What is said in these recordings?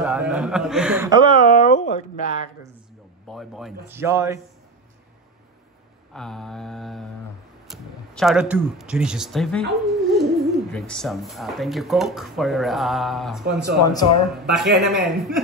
Wala na. Hello! Welcome back. This is your boy Joy. Shout out to Judicious TV. Drink some. Thank you, Coke, for your sponsor. Bakya naman.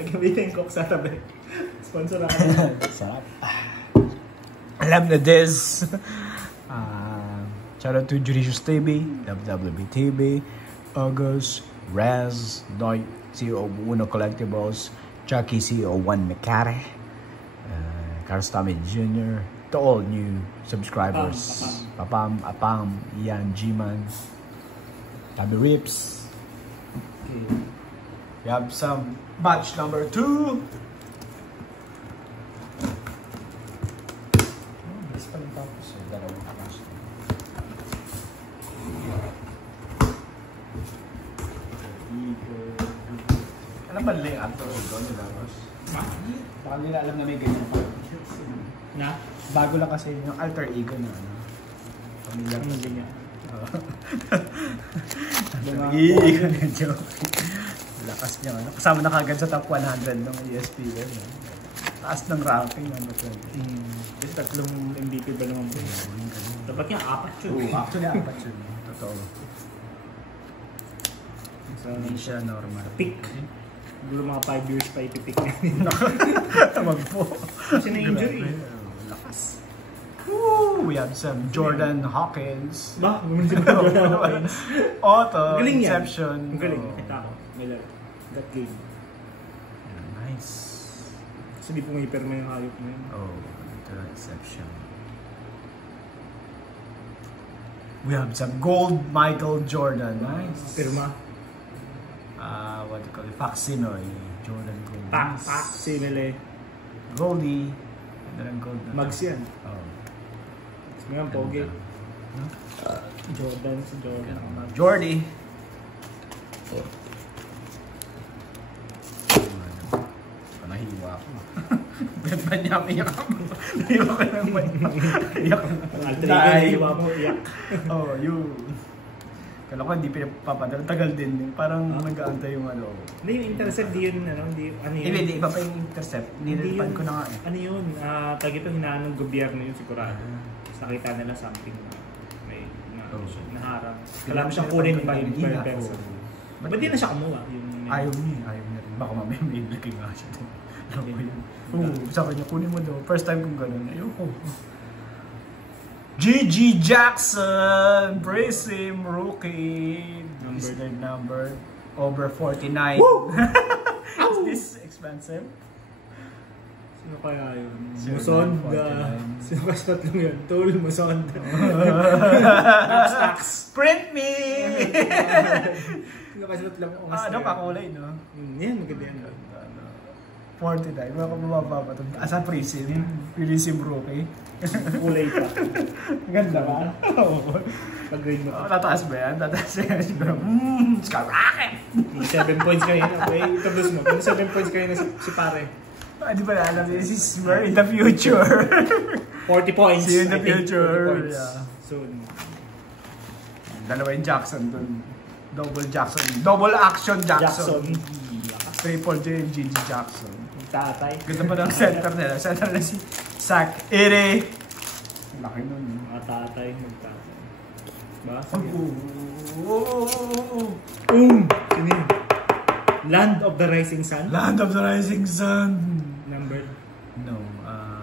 Nagamitin Coke sa tabi. Sponsor ako. Sarap. Alam na this. Shout out to Judicious TV, WWB TV, August, Rez, Noy, CEO Uno Collectibles, Chucky, CEO One Mecare, Carlos Tommy Jr., to all new subscribers. Papam, Apam, Ian, G-Man, Tabi Rips. Okay. We have some batch number 2. Ano ba lang ang Alter Ego nila, boss? Baka hindi na alam na may ganyan pa. Na? Bago lang kasi yung Alter Ego na ano. Pamilyar na din yan. Alter Ego na joke. Lakas niya. Ano? Kasama na kagad sa top 100 ng ESPN. Taas ng ranking. Ano po. Yung tatlong MVP ba naman po? Dapat nga 4 yun. Oo, actually 4 yun. Totoo. Hindi siya normal. Pick. Siguro mga 5 years pa ipipick namin. Tawag po. Kasi na-injury. Lakas. Woo! We have some Jordan Hawkins. Ba? Gumaling si Jordan Hawkins. Auto. Galing yan. Inception. Ang galing. Kita ko. May laro. That game. Nice. Kasi di pumipirma yung hayop mo yun. Oh, ito na Inception. We have some gold Michael Jordan. Nice. Pirma. What do you call it? Facsimile. Jordan Gold. Facsimile. Goldie. Ganda ng gold na. Mags yan. Oh. Ngayon, pogi. Jordan si Jordan. Jordy. Panahiwa ako. Ba't ba niya iyak ako? Nahiwa ka ng iyak. Alter Ego, nahiwa mo, iyak. Oh, yun. Kala ko hindi pinapapadal. Tagal din. Parang nag-aantay yung ano. Hindi, yung intercept, di yun, ano yun? Hindi, iba pa yung intercept. Nilipad ko na nga eh. Ano yun? Tag ito, hinaan ng gobyerno yun sigurado. Nakita nila something na may naharang. Kailangan mo siyang kunin by person. Ba't di na siya kumuha? Ayaw niya rin. Baka mamaya may ilagay nga siya doon. Oo, sabi niya, kunin mo daw. First time kong gano'n. Ayoko. G.G. Jackson, brace him, rookie. Is their number over 49. Is this expensive? Sino kaya yun? Musonda. Sino kaya sa tatlong yun? Tool, Musonda. Print me! Sino kaya sa tatlong? Ano kakulay, no? Yan, maganda yan. 49. Mga kabababa pa ito. Asa Prism? Prism rookie. Kulay pa. Ganda ba? Oo. Pag-grade mo. Tataas ba yan? Tataas yan. Skyrocket! 7 points kayo na. Okay, itablos mo. 7 points kayo na si pare. Di ba alam, this is we're in the future. 40 points. See you in the future. Yeah. Soon. Dalawa yung Jackson dun. Double Jackson. Double action Jackson. Triple J and G.G. Jackson. Tatay. Ganda pa ng center nila. Center na si Zach Ere. Laki nun. Mga tatay. Magtatay. Ba? Sino yun? Land of the Rising Sun? Land of the Rising Sun. Number? No.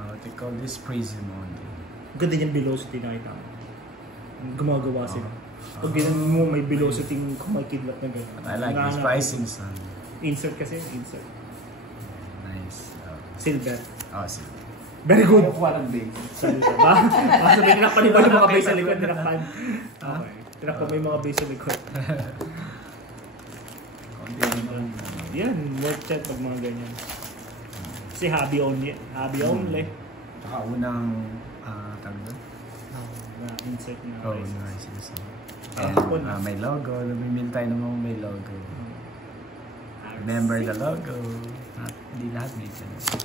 What they call this Prism only. Ganda yung velocity nakita mo. Gumagawa sila. Pag ginagawa mo may velocity kumakidlat na gano'n. I like this Rising Sun. Insert kasi. Insert. Nice. Silver. Oh, silver. Very good. Walang base. Silver ba? Kaso may tinakpan yung mga base sa likod. Tinakpan. Okay. Tinakpan mo yung mga base sa likod. Yan. Worth chat pag mga ganyan. Kasi hobby only. Hobby only. Tsaka unang tag doon. Na-insert na. Oh, Rising Sun. May logo. Lumimil tayo naman may logo. Remember the logo. Hindi lahat may sense.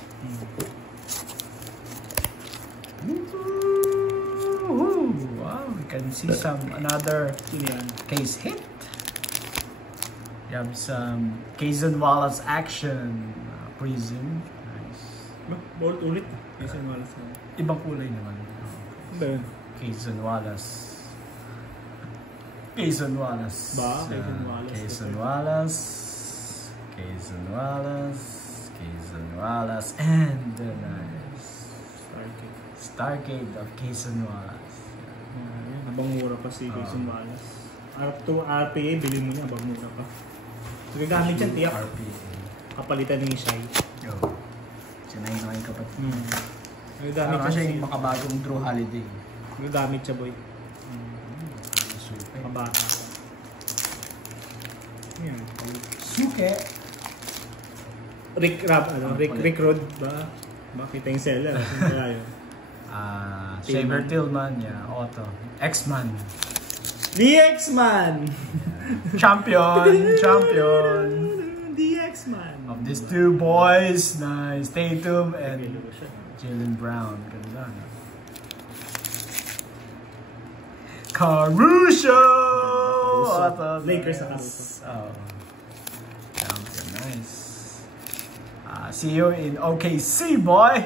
Wow, we can see some another case hit. You have some Quezon Wallace action. Prism. Nice. Bolt ulit. Quezon Wallace. Ibang kulay naman. Ba? Quezon Wallace. Quezon Wallace. Ba? Quezon Wallace. Quezon Wallace. Quezon Wallace. Quezon Wallace. And the nice Stargate of Quezon Wallace. Abang mura pa si Quezon Wallace. RPA, bilhin mo niya, abang mura pa. So, gagamit yan, tiyak. RPA. Kapalitan ng Shai. Yo. Sinay na kayo kapatid. Gagamit Kasi siya. yung makabagong Drew Holiday. Gagamit siya, boy. Suke. Mabata ka. Yan. Suke. Rick Rod ba? Bakit yung seller? Sino kaya yun? Saber Tillman, yeah. Otto. X-Man. The X-Man! Champion! Champion! The X-Man! Of these two boys, nice. Tatum and Jaylen Brown. Ganda, no? Caruso! Lakers na Caruso. Oh. Champion, nice. See you in OKC, boy!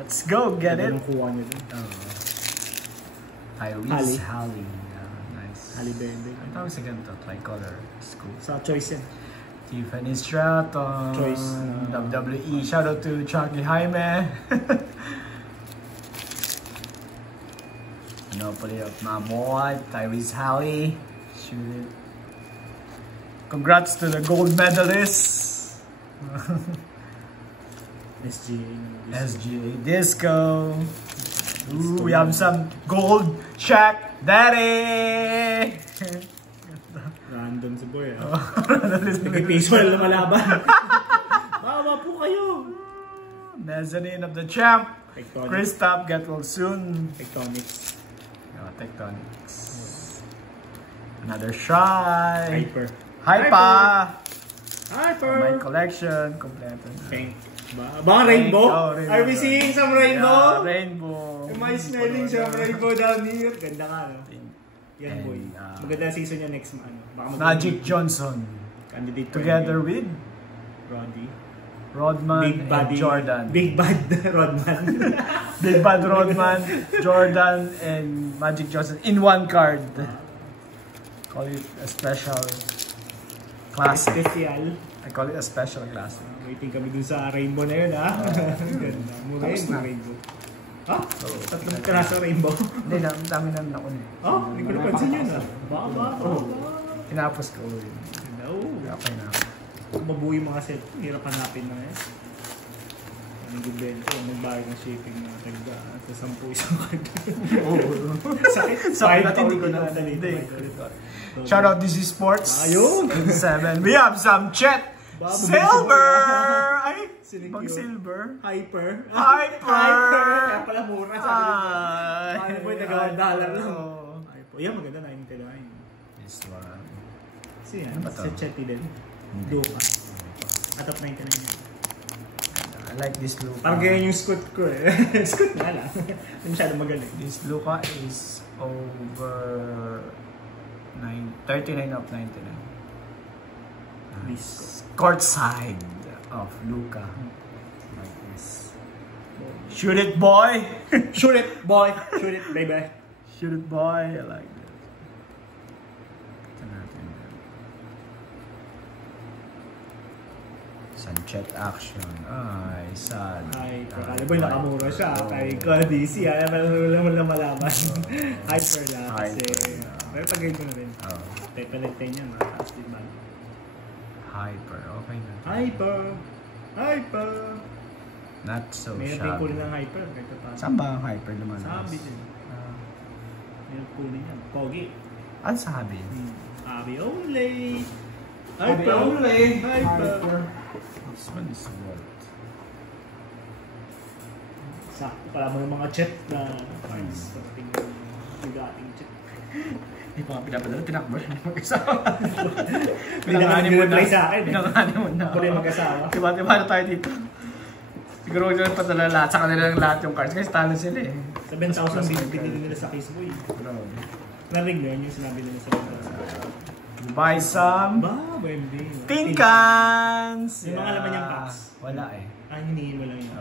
Let's go, get it! Anong kuha niya dun? Tyrese Halley. Nice. Halley Bende. Ang tawag sa ganito, tricolor school. Sa choice yan. Tiffany Stratton. Choice. WWE. Shout out to Chucky Jaime. Monopoly of my boy, Tyrese Halley. Shoot it. Congrats to the gold medalists. SGA Disco. Ooh, we have some gold Shaq Daddy. Random si boy, ha? Nag-piso na lumalaban. Baba po kayo. Mezzanine of the champ. Tectonics. Kristaps get well soon. Tectonics. Tectonics. Another shy. Hyper. My collection. Kompleto na. Pink. Baka rainbow? Oh, rainbow. Are we seeing some rainbow? Yeah, rainbow. Am I smelling some rainbow down here? Ganda ka, no? Yan, And, boy. Maganda season niya next month. Magic Johnson. Candidate together with Rodman and Jordan. Big Bad Rodman. Big Bad Rodman, Jordan, and Magic Johnson in one card. Call it a special classic. Special. I call it a special classic. Waiting kami dun sa rainbow na yun, ha? Ganda. Mura yun, rainbow. Ha? Tatlong karaso rainbow? Hindi, dami namin ako na. Hindi ko napansin yun, ha? Baka. Tinapos ko yun. No. Okay na. Kung mabuo yung mga set, hirap hanapin na yan. Ang gubento, magbayad ng shipping na tagda. Sa 10 isang card. Sakit. Sakit natin, hindi ko na. Shout out DC Sports. Ayun. 7. We have some Chet Silver. Ay, bang silver? Hyper. Hyper. Kaya pala mura. Sabi mo, nagawang dollar lang. Yan, maganda 99. This one. Siya, sa Chetty din. Luka. At of 99 yan. I like this Luka. Parang ganyan yung scoot ko eh. Scoot na lang. Hindi masyadong magaling. This Luka is over 39 of 99. This court side of Luka. Like this. Shoot it, boy! Shoot it, boy! Shoot it, baby! Shoot it, boy! I like that. Sanchez action. Ay, sad. Ay, kakala boy, nakamura siya. Kay DC, wala malaman. Hyper lang kasi. Pero pag-game ko na rin. Pepelectay niya, mataas din ba? Hyper, okay na. Hyper! Not so may shabby. May kulin ng hyper. Saan ba ang hyper naman? Sabi din. May kulin yan. Pogi. Ano sabi? Abi only! Hyper only! Hyper! This one is what? Sakto pala mo yung mga chat na cards. Pagdating yung ating chat. Hindi pa nga pinapadala, tinakbol. Mag-asawa. Pinanganin mo na sa akin. Pinanganin mo na. Kulay mag-asawa. Diba na tayo dito? Siguro huwag nila padala lahat. Sa kanila lang lahat yung cards. Kasi talo sila eh. 7,000 binili nila sa Kissboy. Narinig mo yun yung sinabi nila sa Buy some Ba, Wemby. tin cans! Yung mga laman niyang packs. Wala eh. Hinihin mo lang yun.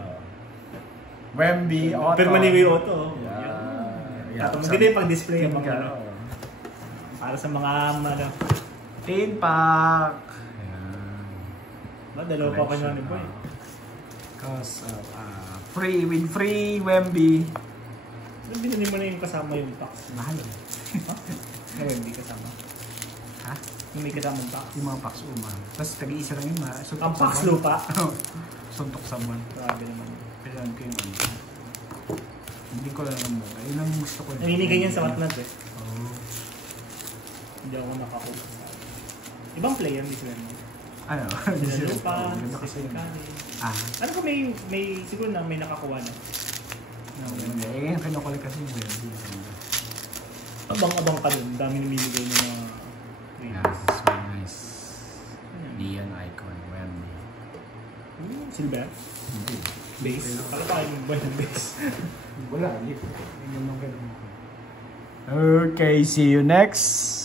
Wemby, Auto. Pero maniwi auto. Yeah. Maganda yung pang-display yung mga Tin para sa mga tin pack. Ba, dalawa pa kayo ni Boy. Because with free Wemby. Binili mo na yung kasama yung packs. Mahal eh. Na Wemby kasama. Ha? Yung may kasama yung packs. Yung mga packs umang. Tapos tag-iisa lang yun. Ang packs lupa? Suntok sa buwan. Grabe naman. Kailangan ko yung hindi ko alam mo. Yun ang gusto ko. Naninigay yan sa Matnat eh. Oo. Hindi ako nakakuha. Ibang player ni sila. Ano? Sila lupa, Ganda si kasi yun. Kani. Ano ko may siguro na may nakakuha na. Hindi. Yung kinukulik kasi yung Wemby. Abang-abang ka dun. Dami namimigay ng mga Yes, so nice. Neon icon, Wemby. Silver? Hindi. Base? Kala pa kayo mag-buy ng base. Wala, hindi. Okay, see you next.